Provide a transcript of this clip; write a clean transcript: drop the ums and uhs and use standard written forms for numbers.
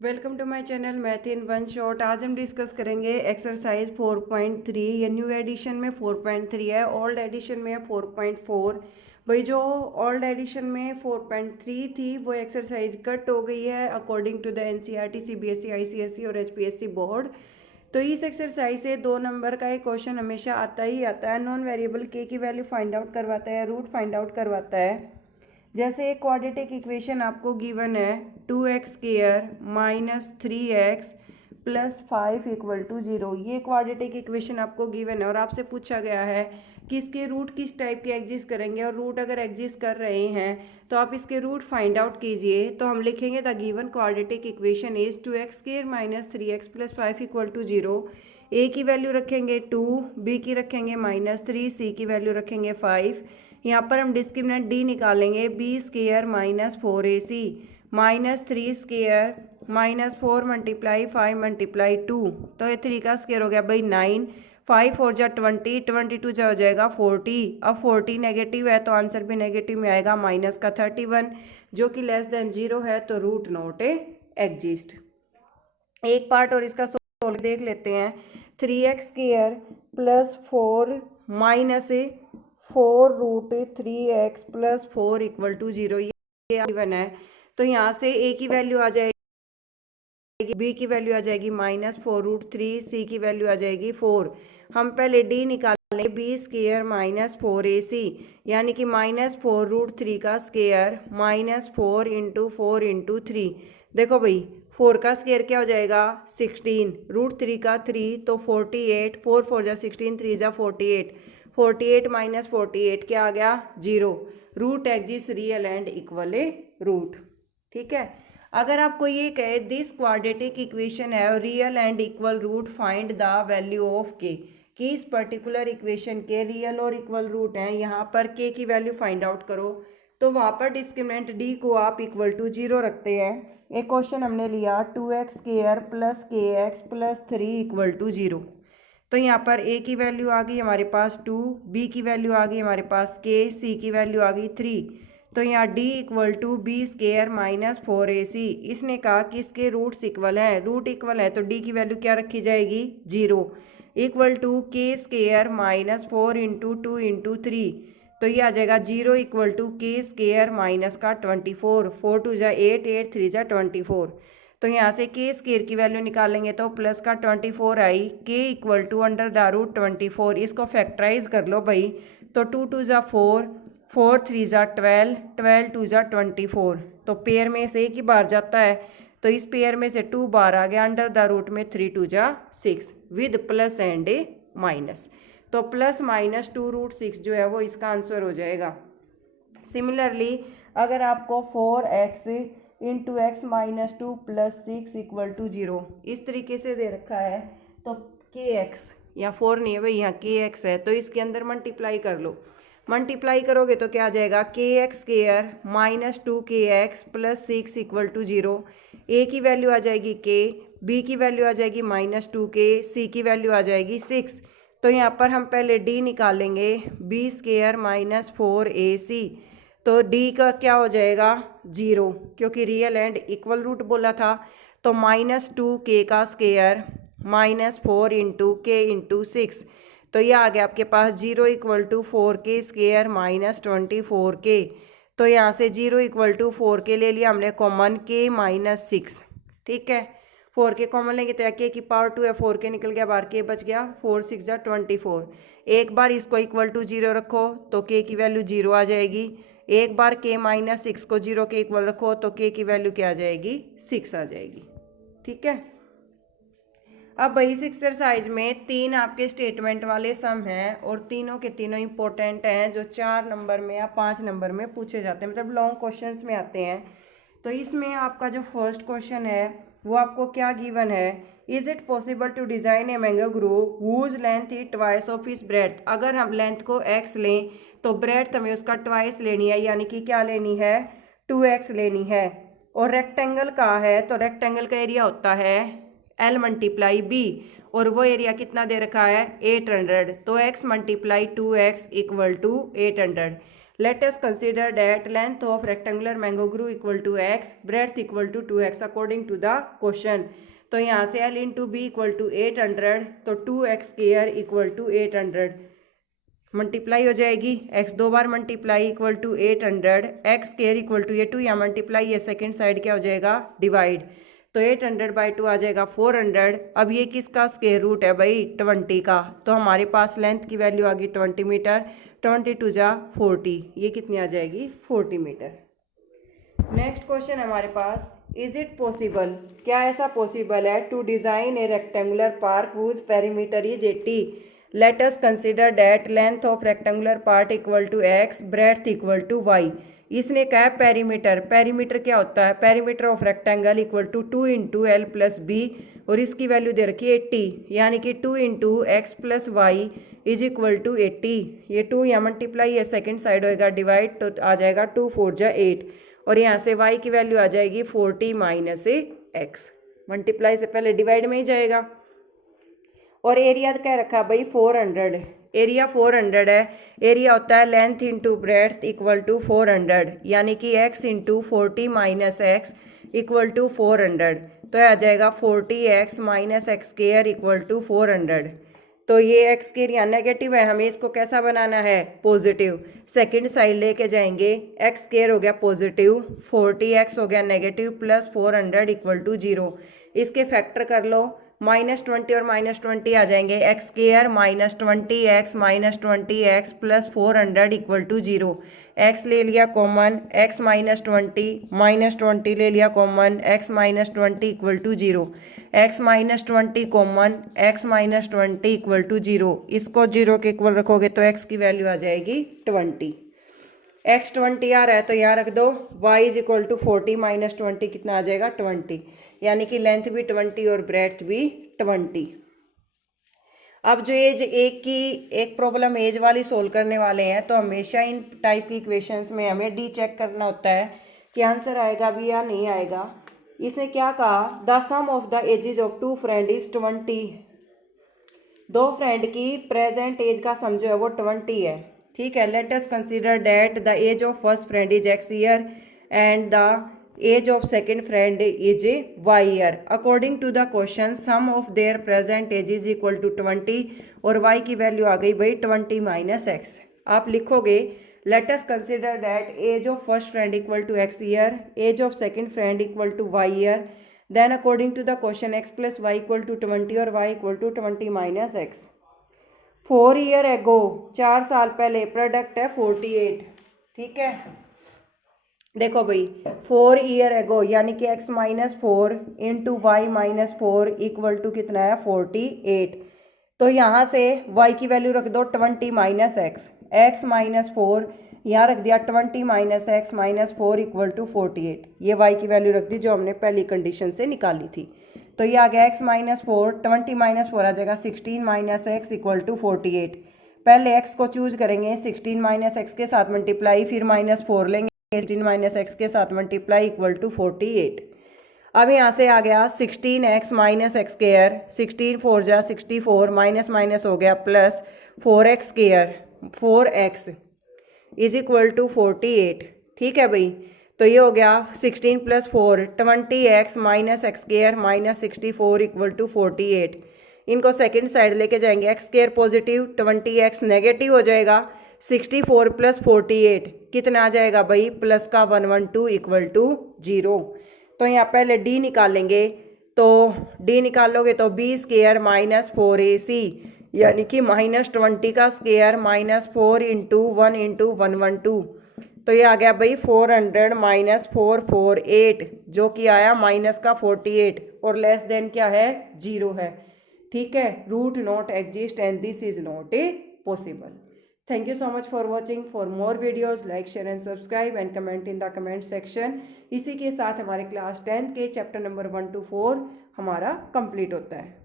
Welcome to my channel math in one shot. आज हम discuss करेंगे एक्सरसाइज 4.3। ये न्यू एडिशन में 4.3 है, ओल्ड एडिशन में है 4.4। भाई जो ओल्ड एडिशन में 4.3 थी वो एक्सरसाइज कट हो गई है according to the NCERT, CBSE, ICSE और एचपीएससी बोर्ड। तो इस एक्सरसाइज से 2 नंबर का एक क्वेश्चन हमेशा आता ही आता है। नॉन वेरिएबल के की वैल्यू फाइंड आउट करवाता है, रूट फाइंड आउट करवाता है। जैसे एक क्वाड्रेटिक इक्वेशन आपको गिवन है 2x² minus 3x plus 5 equal to 0। ये क्वाड्रेटिक इक्वेशन आपको गिवन है और आपसे पूछा गया है कि इसके रूट किस टाइप के एग्जिस्ट करेंगे, और रूट अगर एग्जिस्ट कर रहे हैं तो आप इसके रूट फाइंड आउट कीजिए। तो हम लिखेंगे the given quadratic equation is 2x² minus 3x plus 5 equal to 0। A की वैल्यू रखेंगे 2, बी की रखेंगे -3, सी की वैल्यू रखेंगे 5। यहाँ पर हम डिस्क्रिमिनेंट डी निकालेंगे, b² minus 4ac minus 3² minus 4 multiply 5 multiply 2। तो ये 3 का स्क्वायर हो गया भाई 9, 5 4 जा 20, 22 जा हो जाएगा 40। अब 40 नेगेटिव है तो आंसर भी नेगेटिव में आएगा, माइनस का 31 जो कि लेस देन 0 है, तो रूट नॉट एग्जिस्ट। एक पार्ट और इसका सोल्व देख लेते हैं। 3x² plus 4 minus 4 root 3x plus 4 equal to 0, ये गिवन है। तो यहाँ से a की वैल्यू आ जाएगी, b की वैल्यू आ जाएगी -4√3, c की वैल्यू आ जाएगी 4। हम पहले d निकालेंगे, b² माइनस 4ac यानी कि -4√3 का स्क्वायर माइनस 4 इंटू 4 इंटू 3। देखो भाई 4 का स्क्वायर क्या हो जाएगा 16, √3 का 3 तो 48, 4 4 जा 16, 3 जा 48, 48 माइनस 48 क्या आ गया 0। Root exist real and equal root. ठीक है, अगर आपको ये कहे दिस क्वाड्रेटिक इक्वेशन है real and equal root, find the value of k, कि इस पर्टिकुलर इक्वेशन के रियल और इक्वल रूट हैं, यहाँ पर के की वैल्यू फाइंड आउट करो। तो वहाँ पर डिस्क्रिमिनेंट डी को आप इक्वल टू 0 रखते हैं। एक क्वेश्चन हमने लिया 2x² plus kx plus 3 equal to 0। तो यहाँ पर a की वैल्यू आ गई हमारे पास 2, b की वैल्यू आ गई हमारे पास k, c की वैल्यू आ गई 3। तो यहाँ d equal to b² minus 4ac। इसने कहा कि इसके रूट्स इक्वल हैं, रूट इक्वल है तो d की वैल्यू क्या रखी जाएगी 0, equal to k² minus 4 into 2 into 3। तो ये आ जाएगा 0 इक्वल टू k² माइनस का 24, 4 2 जा 8, 8 3 जा 24। तो यहाँ से के स्क्वायर की वैल्यू निकालेंगे तो प्लस का 24 आई, k equal to under the root 24। इसको फैक्टराइज कर लो भाई, तो 2 2 जा 4, 4 3 जा 12, 12 2 जा 24। तो पेयर में से एक ही बार जाता है, तो इस पेयर में से 2 बार आ गया, अंडर द रूट में 3 2 जा 6 विद प्लस एंड माइनस। तो प्लस माइनस 2√6 जो है वो इसका आंसर हो जाएगा। सिमिलरली अगर आपको 4x into x minus 2 plus 6 equal to 0 इस तरीके से दे रखा है, तो kx, या 4 नहीं है भाई, यहाँ kx है, तो इसके अंदर मल्टीप्लाई कर लो। मल्टीप्लाई करोगे तो क्या आ जाएगा kx² minus 2kx plus 6 equal to 0। a की वैल्यू आ जाएगी k, b की वैल्यू आ जाएगी -2k, c की वैल्यू आ जाएगी 6। तो यहाँ पर हम पहले d निकालेंगे, b² माइनस 4ac। तो d का क्या हो जाएगा 0, क्योंकि रियल एंड इक्वल रूट बोला था। तो -2k का स्क्वायर माइनस 4 इंटू के इंटू 6। तो ये आ गया आपके पास 0 equal to 4k² minus 24k। तो यहाँ से 0 इक्वल टू 4k ले लिया हमने कॉमन, k माइनस 6। ठीक है, 4k कॉमन लेंगे तो k की पावर 2 है, 4k निकल गया बाहर, k बच गया, 4 6 जा 24। एक बार इसको इक्वल टू 0 रखो तो k की वैल्यू 0 आ जाएगी। एक बार k माइनस 6 को 0 के इक्वल रखो तो k की वैल्यू क्या आ जाएगी 6 आ जाएगी। ठीक है, अब इस एक्सरसाइज में 3 आपके स्टेटमेंट वाले सम हैं और तीनों के तीनों इंपॉर्टेंट हैं, जो 4 नंबर में या 5 नंबर में पूछे जाते हैं, मतलब लॉन्ग क्वेश्चंस में आते हैं। तो इसमें आपका जो फर्स्ट क्वेश्चन है वो आपको क्या गिवन है, is it possible to design a mango grove whose length is twice of its breadth. अगर हम लेंथ को x लें तो ब्रेड्थ हमें उसका ट्वाइस लेनी है, यानी कि क्या लेनी है 2x लेनी है। और रेक्टेंगल का है तो रेक्टेंगल का एरिया होता है L मल्टीप्लाई B, और वो एरिया कितना दे रखा है 800। तो x multiply 2x equal to 800। Let us consider that length of rectangular mango grew equal to x, breadth equal to 2x according to the question. तो यहाँ से L into b equal to 800, तो 2x square equal to 800 multiply हो जाएगी, x 2 बार multiply equal to 800, x square equal to ये 2 यहाँ multiply, ये सेकेंड साइड क्या हो जाएगा डिवाइड, तो 800/2 आ जाएगा 400। अब ये किसका स्क्वायर रूट है भाई 20 का, तो हमारे पास लेंथ की वैल्यू आ गई 20 मीटर, 22 जा 40, ये कितनी आ जाएगी 40 मीटर। नेक्स्ट क्वेश्चन हमारे पास, इज इट पॉसिबल, क्या ऐसा पॉसिबल है to design a rectangular park whose perimeter is 80। Let us consider that length of rectangular part equal to x, breadth equal to y। इसने कहा है पेरीमीटर, पेरीमीटर क्या होता है, perimeter of rectangle equal to 2 into l plus b, और इसकी value दे रखी है 80, यानी कि 2 into x plus y is equal to 80। ये 2 यहाँ मल्टीप्लाई, ये सेकेंड साइड होएगा डिवाइड, तो आ जाएगा 2 4 जा 8, और यहाँ से y की वैल्यू आ जाएगी 40 माइनस एक्स, मल्टीप्लाई से पहले डिवाइड में ही जाएगा। और एरिया क्या रखा भाई 400, एरिया 400 है, एरिया होता है length into breadth equal to 400, यानी कि x into 40 minus x equal to 400, तो आ जाएगा 40x minus x square equal to 400। तो ये एक्स स्क्वायर यहाँ नेगेटिव है, हमें इसको कैसा बनाना है पॉजिटिव, सेकंड साइड लेके जाएंगे, एक्स स्क्वायर हो गया पॉजिटिव, 40x हो गया नेगेटिव, प्लस 400 इक्वल टू 0, इसके फैक्टर कर लो, -20 और -20 आ जाएंगे, x square -20x minus 20x plus 400 equal to 0, x ले लिया कॉमन, x -20 ले लिया common, x -20 equal to 0, x -20 common, x -20 equal to 0, इसको 0 के इक्वल रखोगे तो x की वैल्यू आ जाएगी 20, x 20 आ रहा है तो यहाँ रख दो, y is equal to 40 minus 20 कितना आ जाएगा 20, यानी कि लेंथ भी 20 और ब्रेड्थ भी 20। अब जो एज एक प्रॉब्लम एज वाली सोल्व करने वाले हैं, तो हमेशा इन टाइप की इक्वेशंस में हमें डी चेक करना होता है कि आंसर आएगा भी या नहीं आएगा। इसने क्या कहा, the sum of the ages of 2 friend is 20, 2 friend की प्रेजेंट एज का सम जो है वो 20 है, ठीक है। Let us consider that the age of first friend is x year and the age of second friend is y year. According to the question sum of their present age is equal to 20, और y की value आ गई भाई 20 minus x. आप लिखोगे let us consider that age of first friend equal to x year, age of second friend equal to y year, then according to the question x plus y equal to 20 और y equal to 20 minus x. 4 year ago, 4 साल पहले, product है 48, ठीक है। देखो भाई 4 year एगो यानी कि x -4 into y -4 equal to कितना है 48, तो यहाँ से y की वैल्यू रख दो 20 माइनस एक्स, x -4 यहाँ रख दिया 20 माइनस एक्स -4 इक्वल टू 48, ये y की वैल्यू रख दी जो हमने पहली कंडीशन से निकाली थी। तो ये आ गया x -4, 20 -4 आ जाएगा 16 माइनस एक्स इक्वल टू 48। पहले x को चूज करेंगे, 16 माइनस एक्स के साथ मल्टीप्लाई, फिर -4 लेंगे, 16 माइनस एक्स के साथ मल्टीप्लाई इक्वल टू 48। अब यहाँ से आ गया 16x माइनस एक्स स्क्वायर, 16 4 जा 64, माइनस माइनस हो गया plus 4x square, 4x is equal to 48, ठीक है भाई। तो ये हो गया 16 + 4 20x minus x square minus 64 equal to 48। इनको सेकंड साइड लेके जाएंगे, x square positive 20x negative हो जाएगा, 64 + 48 कितना आ जाएगा भाई प्लस का 112 इक्वल टू 0। तो यहाँ पहले डी निकालेंगे, तो डी निकालोगे तो बी स्क्वायर माइनस 4ac यानी कि -20 का स्क्वायर -4 इंटू 1 इंटू 112, तो ये आ गया भाई 400 माइनस 448 जो कि आया माइनस का 48 और लेस देन क्या है 0 है, ठीक है। Root not exist and this is not a possible. Thank you so much for watching. For more videos like share and subscribe and comment in the comment section. इसी के साथ हमारे क्लास 10 के चैप्टर नंबर 1 to 4 हमारा complete होता है।